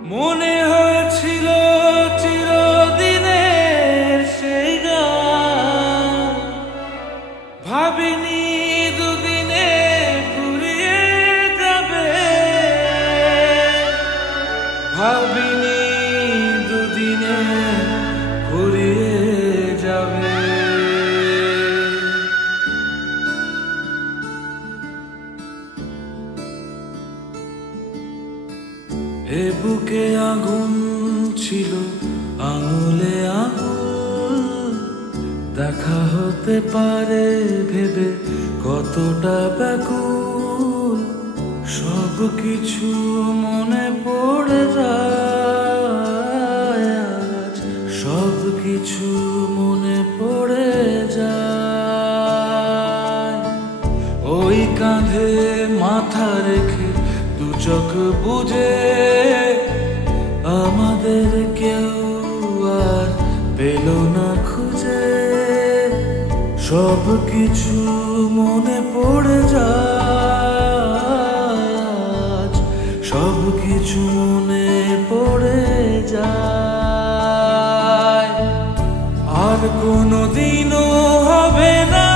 মনে হয়েছিল চিরদিনের সেই গান, ভাবিনি দুদিনে ফুরিয়ে যাবে, ভাবিনি দুদিনে ফুরিয়ে যাবে। এ বুকে আগুন ছিল, আঙুলে আঙুল, দেখা হতে পারে ভেবে কতটা ব্যাকুল। সব কিছু মনে পড়ে যায় আজ, সব কিছু মনে পড়ে যায়। ওই কাঁধে মাথা রেখে দু চোখ বুঝে আমাদের কেউ আর পেল না খুঁজে। সব কিছু মনে পড়ে যায়, সব কিছু মনে পড়ে যায়। আর কোনোদিনও হবে না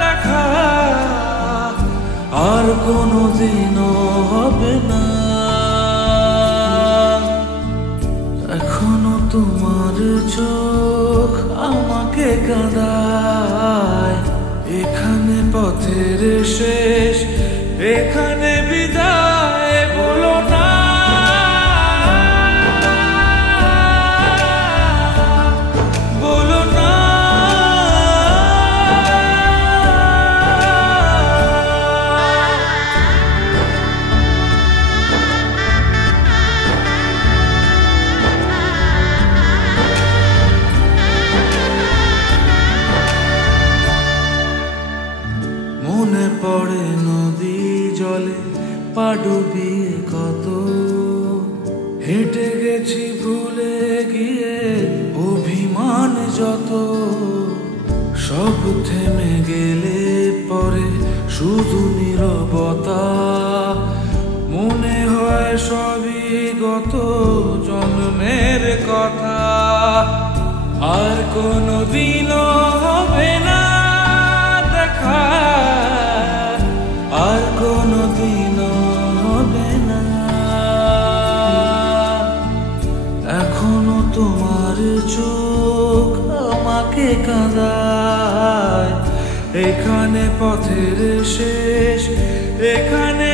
দেখা, আর কোনোদিনও হবে না। এখনো তোমার চোখ আমাকে কাঁদায়, এখানে পথের শেষ, এখানে বিদায় বলো না। বলো না, মনে পড়ে নদী জলে পা ডুবিয়ে কত, হেঁটে গেছি ভুলে গিয়ে অভিমান যত। সব থেমে গেলে পরে শুধু নীরবতা, মনে হয় সবই গত জন্মের কথা। আর কোনোদিনও হবে না দেখা, আর কোনোদিনও হবে না। এখনো তোমার চোখ আমাকে কাঁদায়, এখানে পথের শেষ, এখানে